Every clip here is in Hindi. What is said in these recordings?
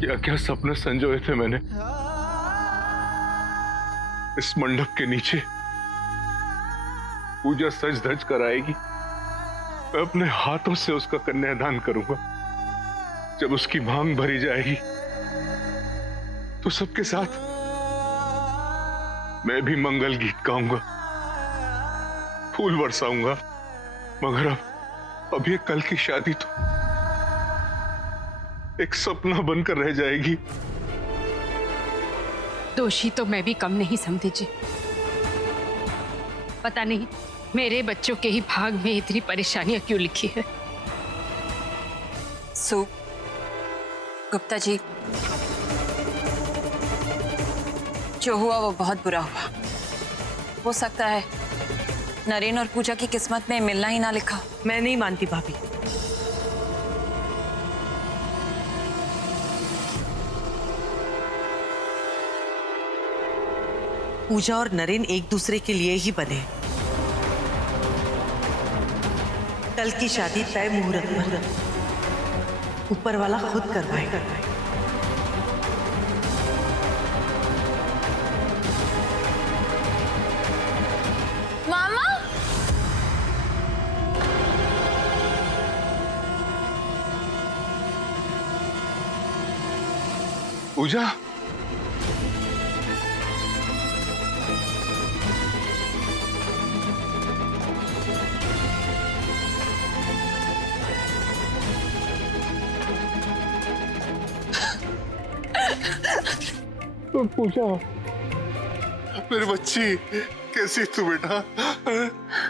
क्या क्या सपने संजोए थे मैंने इस मंडप के नीचे। पूजा सज धज कर आएगी, मैं अपने हाथों से उसका कन्यादान करूंगा। जब उसकी मांग भरी जाएगी तो सबके साथ मैं भी मंगल गीत गाऊंगा, फूल बरसाऊंगा। मगर अब ये कल की शादी तो एक सपना बनकर रह जाएगी। दोषी तो मैं भी कम नहीं समझी जी। पता नहीं मेरे बच्चों के ही भाग में इतनी परेशानियां क्यों लिखी है। गुप्ता जी, जो हुआ वो बहुत बुरा हुआ। हो सकता है नरेन और पूजा की किस्मत में मिलना ही ना लिखा। मैं नहीं मानती भाभी। पूजा और नरेन एक दूसरे के लिए ही बने। कल की शादी तय मुहूर्त पर ऊपर वाला खुद करवाएगा। मामा, पूजा, पूजा, मेरी बच्ची, कैसी तू बेटा?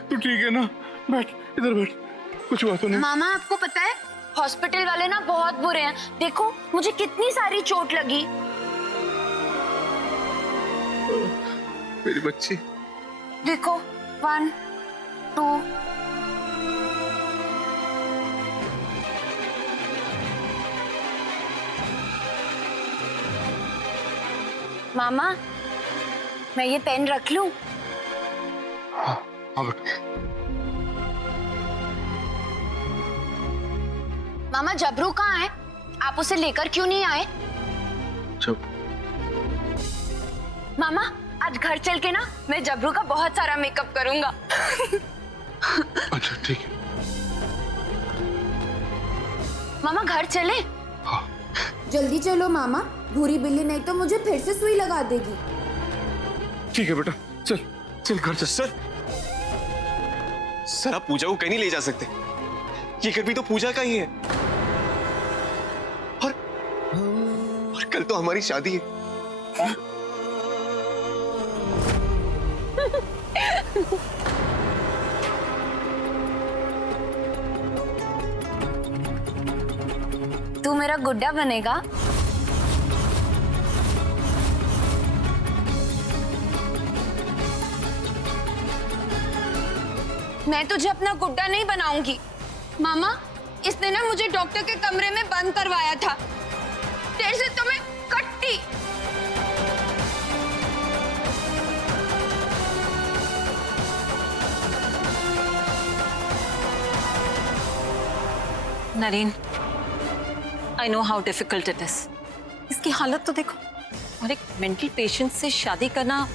तू ठीक है ना? बैठ, इधर बैठ। कुछ हुआ तो नहीं? मामा, आपको पता है हॉस्पिटल वाले ना बहुत बुरे हैं। देखो मुझे कितनी सारी चोट लगी। मेरी बच्ची, देखो 1 2। मामा, मैं ये पेन रख लूं? हाँ बेटा। मामा, जबरू कहाँ है? आप उसे लेकर क्यों नहीं आए? चुप। मामा, आज घर चल के ना मैं जबरू का बहुत सारा मेकअप करूंगा। अच्छा ठीक है। मामा, घर चले? हाँ। जल्दी चलो मामा, भूरी बिल्ली नहीं तो मुझे फिर से सुई लगा देगी। ठीक है बेटा, चल चल घर चल। सर आप पूजा को कहीं नहीं ले जा सकते। ये घर भी तो पूजा का ही है। और कल तो हमारी शादी है। तू मेरा गुड्डा बनेगा? मैं तुझे अपना गुड्डा नहीं बनाऊंगी। मामा, इसने ना मुझे डॉक्टर के कमरे में बंद करवाया था। तेरे से तो मैं कट्टी। Naren, I know how difficult it is. इसकी हालत तो देखो। और एक मेंटल पेशेंट से शादी करना,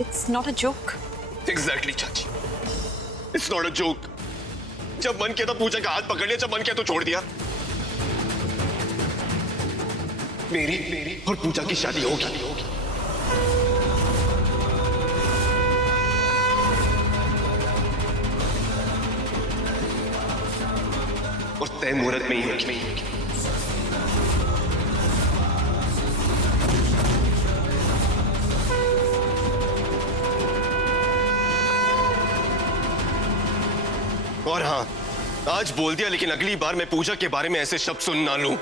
it's not a joke. Exactly चाची, इट्स नॉट अ जोक। जब मन किया तो पूजा का हाथ पकड़ लिया, जब मन किया तो छोड़ दिया। मेरी और पूजा की शादी होगी। और तय मुहूर्त में ही होगी। और हाँ, आज बोल दिया, लेकिन अगली बार मैं पूजा के बारे में ऐसे शब्द सुन ना लूं।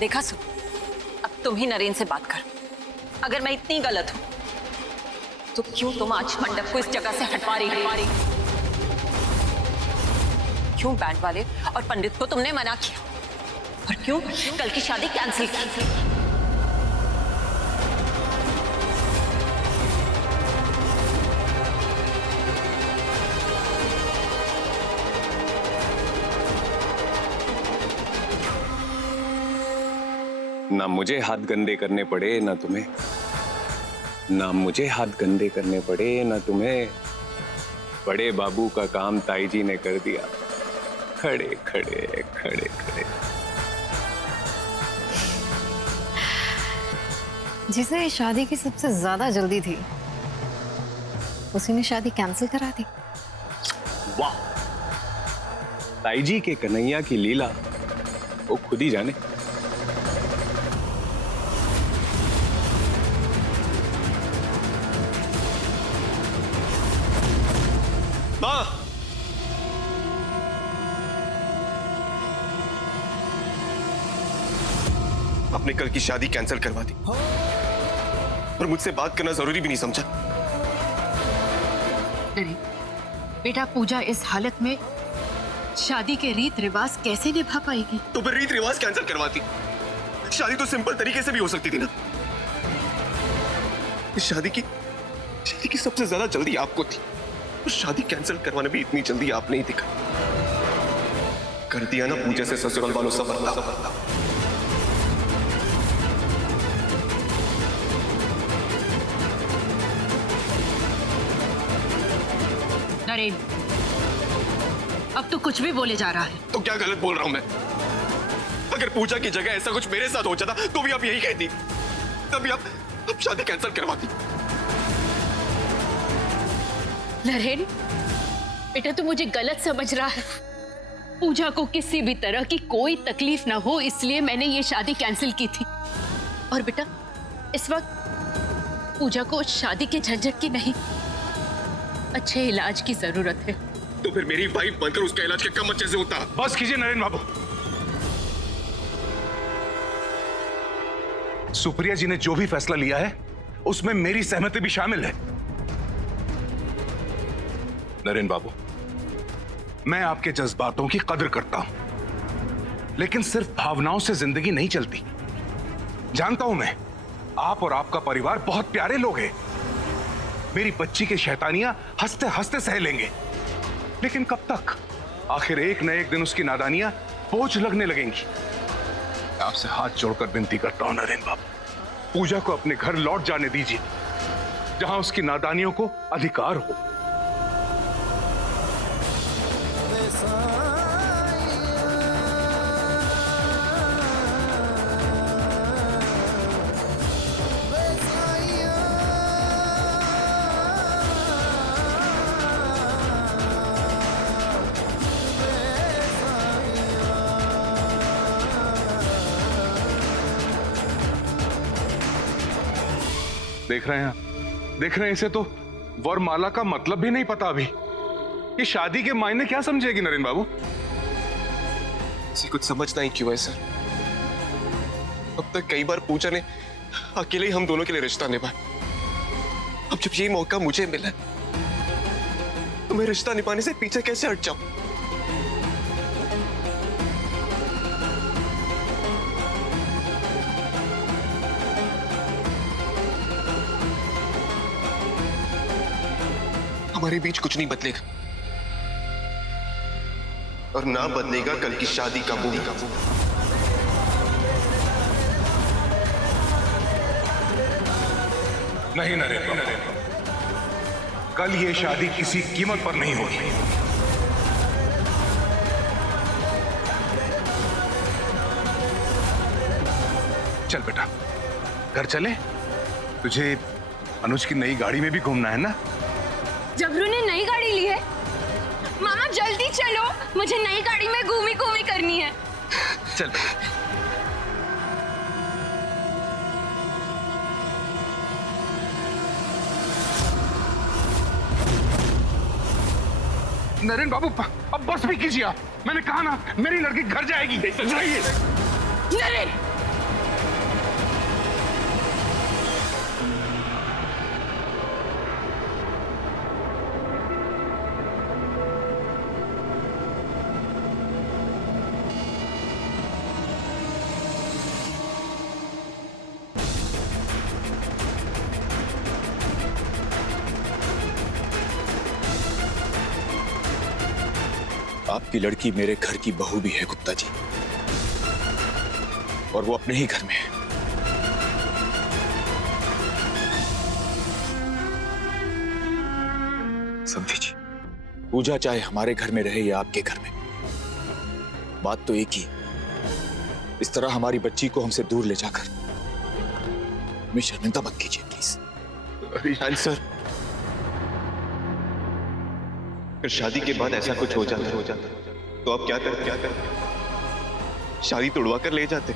देखा सो, अब तुम ही नरेन से बात कर। अगर मैं इतनी गलत हूं तो क्यों तुम आज मंडप को इस जगह से हटवा रही? क्यों बैंड वाले और पंडित को तुमने मना किया? और क्यों कल की शादी कैंसिल की? ना मुझे हाथ गंदे करने पड़े ना तुम्हें, ना मुझे हाथ गंदे करने पड़े ना तुम्हें। बड़े बाबू का काम ताई जी ने कर दिया, खड़े खड़े खड़े खड़े। जिसे शादी की सबसे ज्यादा जल्दी थी उसी ने शादी कैंसिल करा दी। वाह, ताई जी के कन्हैया की लीला वो खुद ही जाने। मां, आपने कल की शादी कैंसिल करवा दी और मुझसे बात करना जरूरी भी नहीं समझा। अरे बेटा, पूजा इस हालत में शादी के रीत रिवाज कैसे निभा पाएगी? तो फिर रीत रिवाज कैंसिल करवाती। शादी तो सिंपल तरीके से भी हो सकती थी ना। इस शादी की सबसे ज्यादा जल्दी आपको थी और शादी कैंसिल करवाने भी इतनी जल्दी आपने ही दिखा कर दिया ना। पूजा से ससुराल वालों सब बदला। नरेन, अब तो कुछ भी बोले जा रहा है। तो क्या गलत बोल रहा हूं मैं? अगर पूजा की जगह ऐसा कुछ मेरे साथ हो जाता तो भी आप यही कहती, तभी आप शादी कैंसिल करवाती। नरेन बेटा, तू मुझे गलत समझ रहा है। पूजा को किसी भी तरह की कोई तकलीफ ना हो इसलिए मैंने ये शादी कैंसिल की थी। और बेटा, इस वक्त पूजा को शादी के झंझट की नहीं, अच्छे इलाज की जरूरत है। तो फिर मेरी वाइफ बनकर उसका इलाज क्या कम अच्छे से होता? बस कीजिए नरेन बाबू। सुप्रिया जी ने जो भी फैसला लिया है उसमें मेरी सहमति भी शामिल है। नरेन बाबू, मैं आपके जज्बातों की कदर करता हूं, लेकिन सिर्फ भावनाओं से जिंदगी नहीं चलती। जानता हूं मैं, आप और आपका परिवार बहुत प्यारे लोग हैं। मेरी बच्ची की शैतानियां हंसते हंसते सह लेंगे, लेकिन कब तक? आखिर एक न एक दिन उसकी नादानियां बोझ लगने लगेंगी। आपसे हाथ जोड़कर विनती करता हूं नरेन बाबू, पूजा को अपने घर लौट जाने दीजिए, जहां उसकी नादानियों को अधिकार हो। देख रहे हैं इसे तो वरमाला का मतलब भी नहीं पता अभी। ये शादी के मायने क्या समझेगी नरेन बाबू? इसे कुछ समझना ही क्यों है सर? अब तक कई बार पूजा ने अकेले ही हम दोनों के लिए रिश्ता निभाया। अब जब ये मौका मुझे मिला तो मैं रिश्ता निभाने से पीछे कैसे हट जाऊं? हमारे बीच कुछ नहीं बदलेगा और ना बदलेगा कल की शादी का मूड। नहीं नरेन बाबू, कल ये शादी किसी कीमत पर नहीं होगी। चल बेटा, घर चले। तुझे अनुज की नई गाड़ी में भी घूमना है ना? जबरू ने नई गाड़ी ली है? मामा जल्दी चलो, मुझे नई गाड़ी में घूमी घूमी करनी है। चल बेटा। नरेन बाबू, अब बस भी कीजिए आप। मैंने कहा ना, मेरी लड़की घर जाएगी। जाइए नरेन, आपकी लड़की मेरे घर की बहू भी है गुप्ता जी, और वो अपने ही घर में है। समझी जी, पूजा चाहे हमारे घर में रहे या आपके घर में, बात तो एक ही है। इस तरह हमारी बच्ची को हमसे दूर ले जाकर हमें शर्मिंदा मत कीजिए प्लीज। ईशान सर, अगर शादी के बाद ऐसा कुछ हो जाता तो आप क्या करते? शादी तोड़वा कर ले जाते?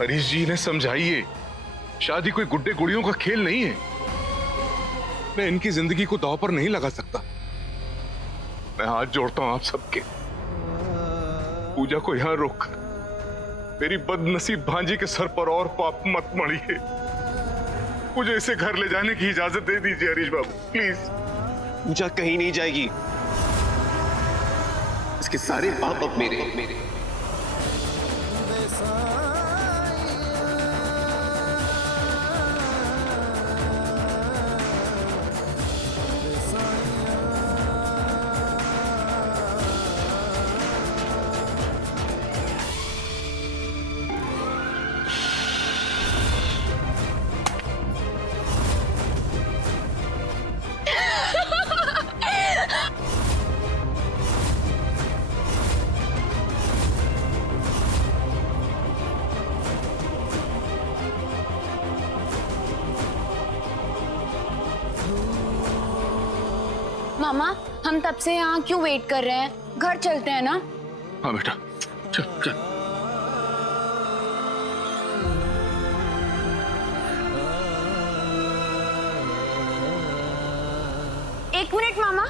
हरीश जी ने समझाइए, शादी कोई गुड्डे गुड़ियों का खेल नहीं है। मैं इनकी जिंदगी को दांव पर नहीं लगा सकता। मैं हाथ जोड़ता हूं आप सबके, पूजा को यहां रोक मेरी बदनसीब भांजी के सर पर और पाप मत मढ़िए। मुझे इसे घर ले जाने की इजाजत दे दीजिए हरीश बाबू, प्लीज। पूजा कहीं नहीं जाएगी, इसके सारे पाप अब मेरे। मामा, हम तब से यहाँ क्यों वेट कर रहे हैं? घर चलते हैं ना? हाँ बेटा, चल चल। एक मिनट मामा।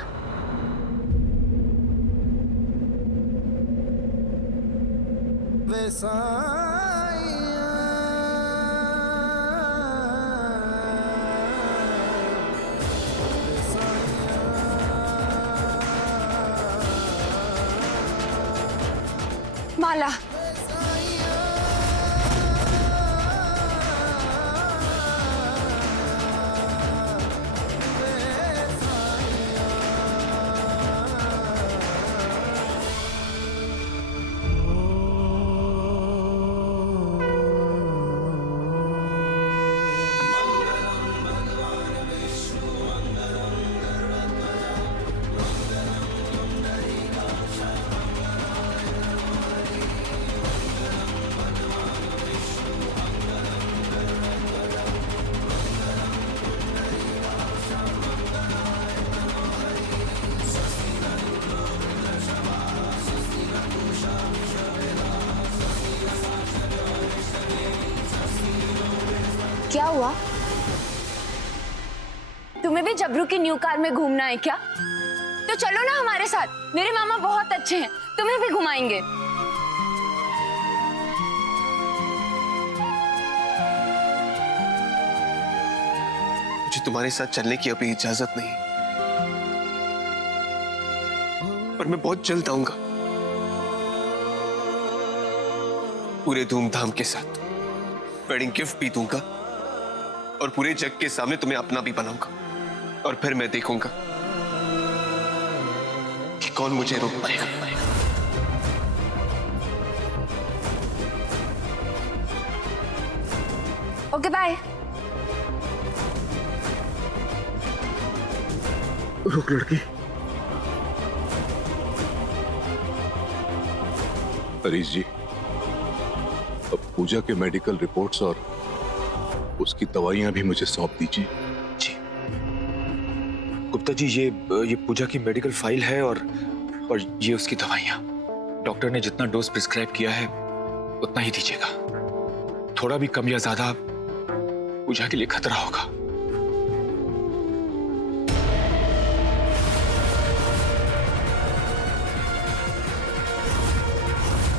माला, क्या हुआ? तुम्हें भी जबरू की न्यू कार में घूमना है क्या? तो चलो ना हमारे साथ, मेरे मामा बहुत अच्छे हैं, तुम्हें भी घुमाएंगे। मुझे तुम्हारे साथ चलने की अभी इजाजत नहीं, पर मैं बहुत जल्द आऊंगा, पूरे धूमधाम के साथ। वेडिंग गिफ्ट भी दूंगा और पूरे जग के सामने तुम्हें अपना भी बनाऊंगा, और फिर मैं देखूंगा कि कौन मुझे रोक पाएगा। Okay bye. रुक लड़की। हरीश जी, अब पूजा के मेडिकल रिपोर्ट्स और उसकी दवाइयां भी मुझे सौंप दीजिए। जी गुप्ता जी, ये पूजा की मेडिकल फाइल है और ये उसकी दवाइयां। डॉक्टर ने जितना डोज प्रिस्क्राइब किया है उतना ही दीजिएगा। थोड़ा भी कम या ज्यादा पूजा के लिए खतरा होगा।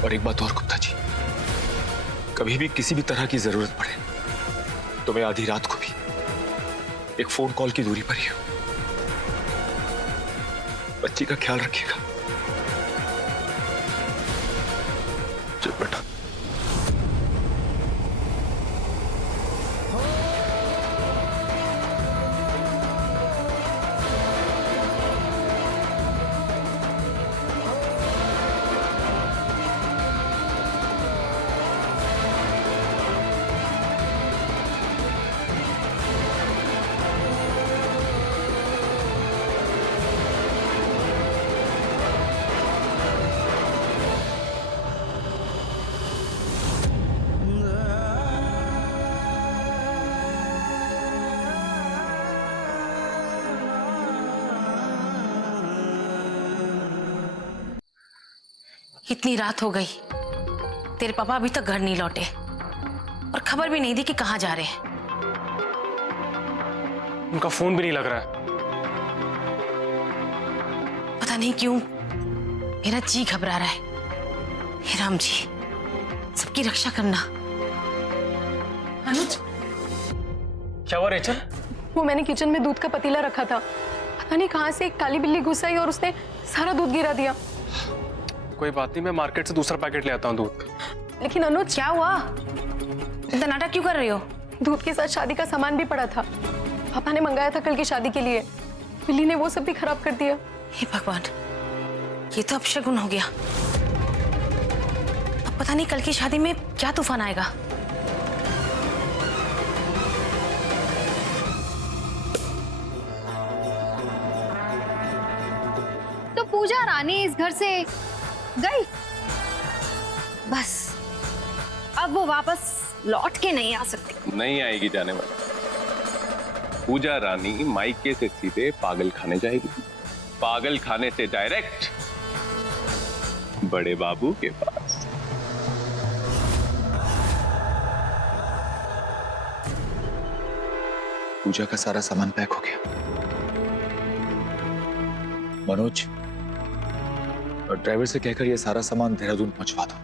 और एक बात और गुप्ता जी, कभी भी किसी भी तरह की जरूरत पड़े तो मैं आधी रात को भी एक फोन कॉल की दूरी पर ही हूं। बच्ची का ख्याल रखिएगा। चल बेटा। इतनी रात हो गई, तेरे पापा अभी तक घर नहीं लौटे और खबर भी नहीं दी कि कहाँ जा रहे हैं। उनका फोन भी नहीं लग रहा है। पता नहीं क्यों मेरा जी घबरा रहा है। हे राम जी, सबकी रक्षा करना। अनुज, क्या हुआ रेचल? वो मैंने किचन में दूध का पतीला रखा था, पता नहीं कहाँ से एक काली बिल्ली घुस आई और उसने सारा दूध गिरा दिया। कोई बात नहीं, मैं मार्केट से दूसरा पैकेट ले आता हूँ दूध। लेकिन अनुज, क्या हुआ? इतना नाटक क्यों कर रही हो? दूध के साथ शादी का सामान भी पड़ा था, पापा ने मंगाया था कल की शादी के लिए। बिल्ली ने वो सब भी खराब कर दिया। हे भगवान, ये तो अपशगुन हो गया। अब पता नहीं कल की शादी में क्या तूफान आएगा। तो पूजा रानी इस घर से गई, बस अब वो वापस लौट के नहीं आ सकती। नहीं आएगी जाने वाली। पूजा रानी मायके से सीधे पागल खाने जाएगी, पागल खाने से डायरेक्ट बड़े बाबू के पास। पूजा का सारा सामान पैक हो गया। मनोज, और ड्राइवर से कहकर ये सारा सामान देहरादून पहुंचवा दो।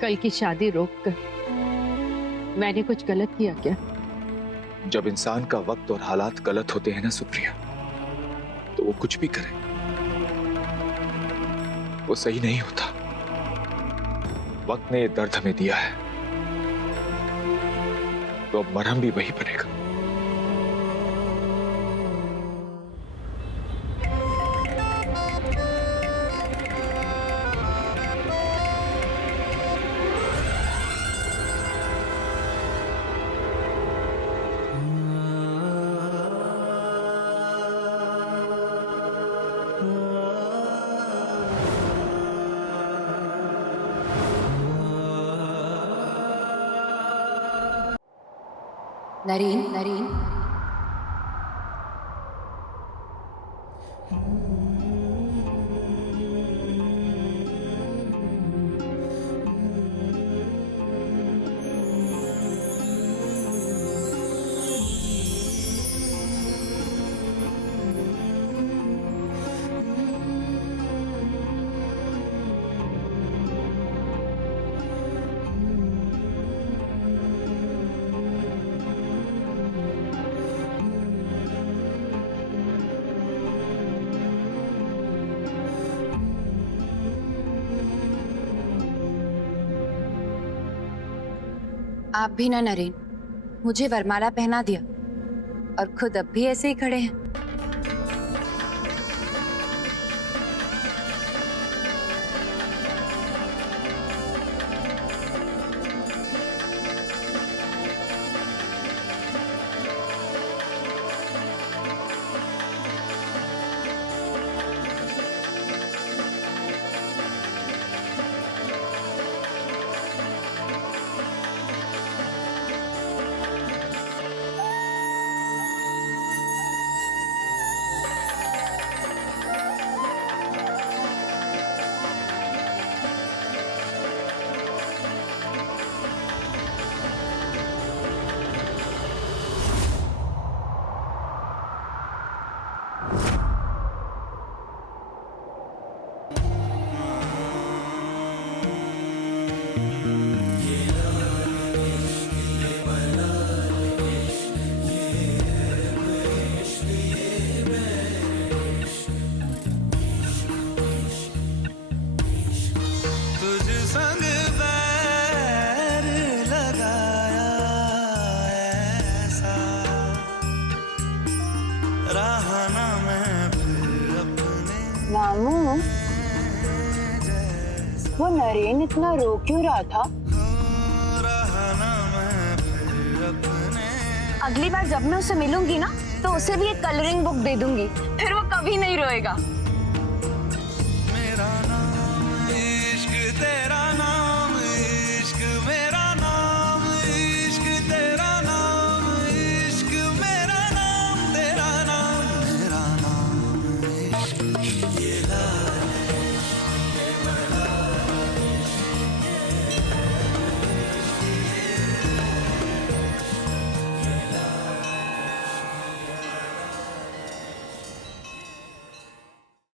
कल की शादी रोककर मैंने कुछ गलत किया क्या? जब इंसान का वक्त और हालात गलत होते हैं ना सुप्रिया, तो वो कुछ भी करे वो सही नहीं होता। वक्त ने ये दर्द हमें दिया है, तो अब मरहम भी वही बनेगा। नरीन, नरीन, आप भी ना नरेन, मुझे वरमाला पहना दिया और खुद अब भी ऐसे ही खड़े हैं। मामू, वो नरेन इतना रो क्यों रहा था? अगली बार जब मैं उसे मिलूंगी ना, तो उसे भी एक कलरिंग बुक दे दूंगी, फिर वो कभी नहीं रोएगा।